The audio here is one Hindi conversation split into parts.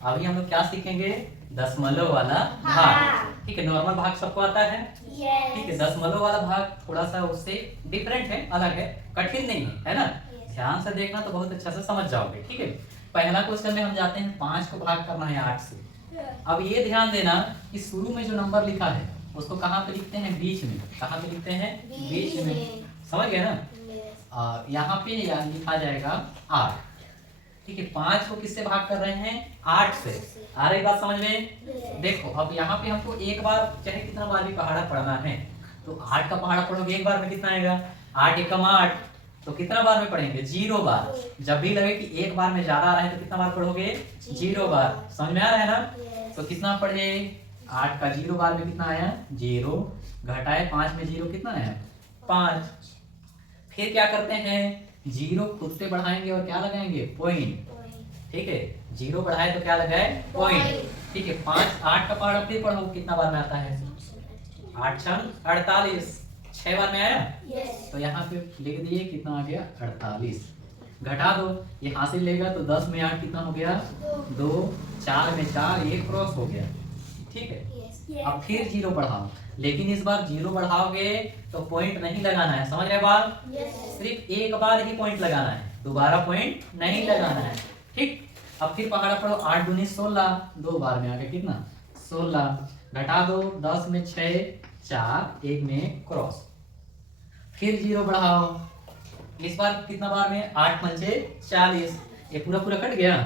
अभी हम लोग क्या सीखेंगे? दशमलव वाला भाग। ठीक है, नॉर्मल भाग सबको आता है। ठीक है, दशमलव वाला भाग थोड़ा सा उससे डिफरेंट है, अलग है, कठिन नहीं है ना। ध्यान से देखना तो बहुत अच्छा से समझ जाओगे। ठीक है, पहला क्वेश्चन में हम जाते हैं 5 को भाग करना है 8 से। अब ये ध्यान देना कि शुरू में जो नंबर लिखा है उसको कहाँ पे लिखते हैं? बीच में। कहाँ पे लिखते हैं? बीच में। समझ गए ना? यहाँ पे लिखा जाएगा 8। ठीक है, 5 को किससे भाग कर रहे हैं? 8 से। आ रही बात समझ में? देखो अब यहाँ पे हमको एक बार चाहे कितना बार भी पहाड़ा पढ़ना है तो 8 का पहाड़ा पढ़ोगे एक बार में कितना आएगा? 8 एकम 8। तो कितना बार में पढ़ेंगे? 0 बार। जब भी लगे कि एक बार में ज्यादा आ रहा है तो कितना बार पढ़ोगे? 0 बार। समझ में आ रहा है ना? तो कितना पढ़े? 8 का 0 बार में कितना आया? 0। घटाए 5 में 0 कितना आया? 5। फिर क्या करते हैं? 0 खुद से बढ़ाएंगे और क्या लगाएंगे? पॉइंट। ठीक है, 0 बढ़ाए तो क्या लगाए? पॉइंट। ठीक है, 5 8 का पहाड़ा फिर पढ़ो कितना बार में आता है? 8 छंग 48। 6 बार में आया। तो यहाँ पे लिख दिए कितना आ गया? 48। घटा दो, ये हासिल लेगा तो 10 में 8 कितना हो गया? 2। 4 में 4, ये क्रॉस हो गया। ठीक है, अब फिर 0 बढ़ाओ, लेकिन इस बार 0 बढ़ाओगे तो पॉइंट नहीं लगाना है। समझ रहे बात? सिर्फ एक बार ही पॉइंट लगाना है, दोबारा पॉइंट नहीं लगाना है। ठीक, अब फिर पहाड़ा पढ़ो। 8 दूनी 16, 2 बार में आ गया कितना? 16। घटा दो, 10 में 6, 4, 1 में क्रॉस। फिर 0 बढ़ाओ, इस बार कितना बार में? 8 पंचे 40, ये पूरा पूरा कट गया।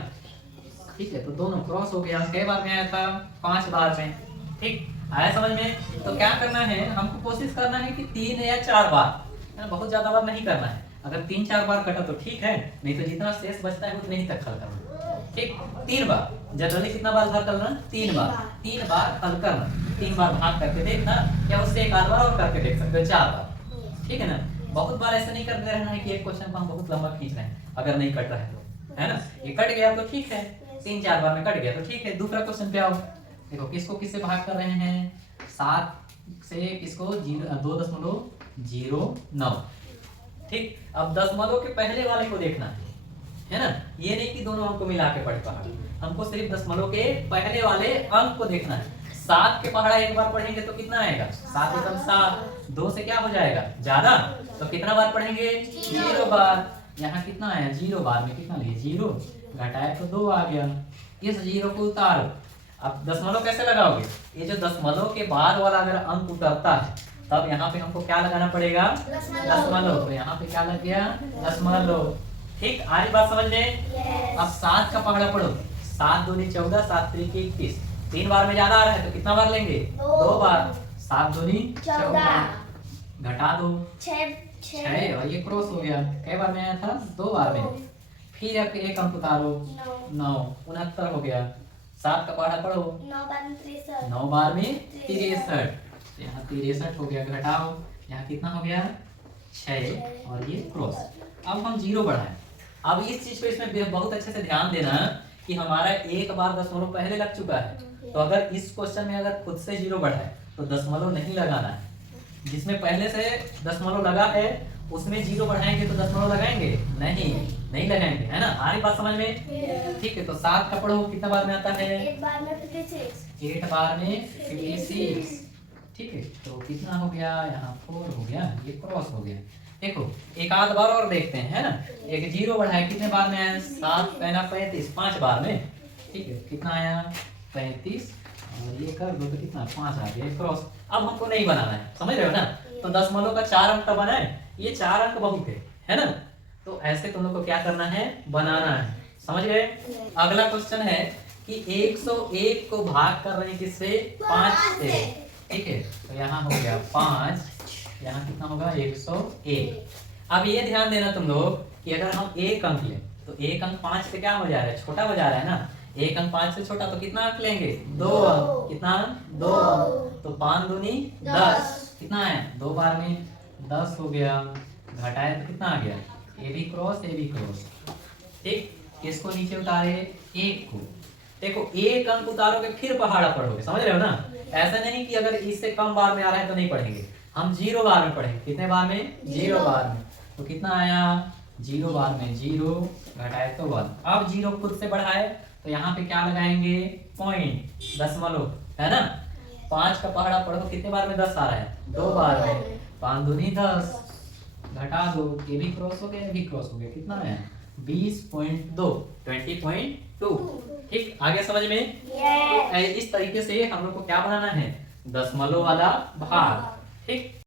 ठीक है, तो दोनों क्रॉस हो गया। कई बार में आया था? 5 बार में। ठीक, आया समझ में? तो क्या करना है, हमको कोशिश करना है कि 3 या 4 बार, बहुत ज्यादा बार नहीं करना है। अगर 3-4 बार कटा तो ठीक है, नहीं तो जितना शेष बचता है उतने ही तक हल करना। ठीक, 3 बार जनरली कितना बार हल करना? 3 बार। 3 बार हल करना, 3 बार भाग करके देखना, या उससे एक आध बार और करके देख सकते हो, 4 बार। ठीक है ना? बहुत बार ऐसा नहीं करते रहना है कि एक क्वेश्चन को हम बहुत लंबा खींच रहे हैं, अगर नहीं कट रहा है तो, है ना? ये कट गया तो ठीक है, 3-4 बार में कट गया तो ठीक है। दूसरा क्वेश्चन पे आओ। देखो किसको किससे भाग कर रहे हैं? 7 से किसको? 2.09। ठीक, अब दशमलव के पहले वाले को देखना है ना? ये नहीं कि दोनों अंक को मिला के पढ़ पहाड़ा, हमको सिर्फ दशमलव के पहले वाले अंक को देखना है। 7 के पहाड़ा एक बार पढ़ेंगे तो कितना आएगा? 7 एकम 7। 2 से क्या हो जाएगा? ज्यादा, तो कितना बार पढ़ेंगे? 0 बार। यहाँ कितना आया? 0 बार में कितना लिए? 0। घटाए तो 2 आ गया। इस 0 को उतारो। अब दशमलव कैसे लगाओगे? ये जो दशमलव के बाद वाला अगर अंक उतरता है तब यहाँ पे हमको क्या लगाना पड़ेगा? दशमलव। तो यहाँ पे क्या लग गया? दशमलव। ठीक, आरी बात समझ में? अब 7 का पहाड़ा पढ़ो। 7 दूनी 14, 7 त्रिक 21। 3 बार में ज्यादा आ रहा है तो कितना बार लेंगे? 2 बार। 7 दूनी 14। घटा दो, 6 और ये क्रॉस हो गया। कई बार में आया था? 2 बार में। फिर एक अंक उतारो, 9। 69 हो गया। 7 का पहाड़ा पढ़ो। 9 बार में 63। यहाँ 63 हो गया। घटाओ, यहाँ कितना हो गया? 6 और ये क्रॉस। अब हम 0 बढ़ाएं। अब इस चीज को इसमें बहुत अच्छे से ध्यान देना कि हमारा एक बार दशमलव पहले लग चुका है, तो अगर इस क्वेश्चन में अगर खुद से 0 बढ़ाए तो दशमलव नहीं लगाना है। जिसमें पहले से दशमलव लगा है उसमें 0 बढ़ाएंगे तो दशमलव लगाएंगे? नहीं लगाएंगे, है ना? आ रही बात समझ में? ठीक है, तो 7 का पढ़ो कितना बार में आता है? 8 बार में 56। 8 बार में 56। ठीक है, तो कितना हो गया? यहाँ 4 हो गया, ये क्रॉस हो गया। देखो एक आध बार और देखते हैं, है ना? एक 0 बढ़ाए कितने बार में आया? 7 पैना 35, 5 बार में। ठीक है, कितना आया? 35 और ये कर दो तो कितना? 5 आ गया, क्रॉस। अब हमको नहीं बनाना है, समझ रहे हो ना? तो दशमलव का 4 अंक तो बना है, ये 4 अंक बहुत है ना? तो ऐसे तुम लोग को क्या करना है? बनाना है। समझ गए? अगला क्वेश्चन है कि 101 को भाग कर रहे हैं किससे? 5 से। ठीक है, तो यहाँ हो गया 5, यहाँ कितना होगा? 101। अब ये ध्यान देना तुम लोग कि अगर हम एक अंक लें तो एक अंक 5 से क्या हो जा रहा है? छोटा हो जा रहा है ना? एक अंक 5 से छोटा, तो कितना अंक लेंगे? 2 अंक। कितना? 2 अंक। तो 5 दूनी 10। कितना है? 2 बार में 10 हो गया। घटाए तो कितना आ गया? ए भी क्रॉस, ए भी क्रॉस। ठीक, किसको नीचे उतारे? 1 को। देखो एक अंक उतारोगे फिर पहाड़ा पढ़ोगे, समझ रहे हो ना? ऐसा नहीं कि अगर इससे कम बार में आ रहा है तो नहीं पढ़ेंगे, हम 0 बार में पढ़ेंगे। कितने बार में? 0 बार में। तो कितना आया? 0 बार में 0, घटाए तो 1। अब 0 खुद से बढ़ाए तो यहाँ पे क्या लगाएंगे, पॉइंट, दशमलव, है ना। 5 का पहाड़ा पढ़ो कितने बार में 10 आ रहा है, 2 बार में। 5 दूनी 10, घटा दो, ये भी क्रॉस हो गया, ये भी क्रॉस हो गया, कितना है 20.2, 20.2। ठीक, आगे समझ में। Yes. इस तरीके से हम लोग को क्या बनाना है, दशमलव वाला भाग। ठीक।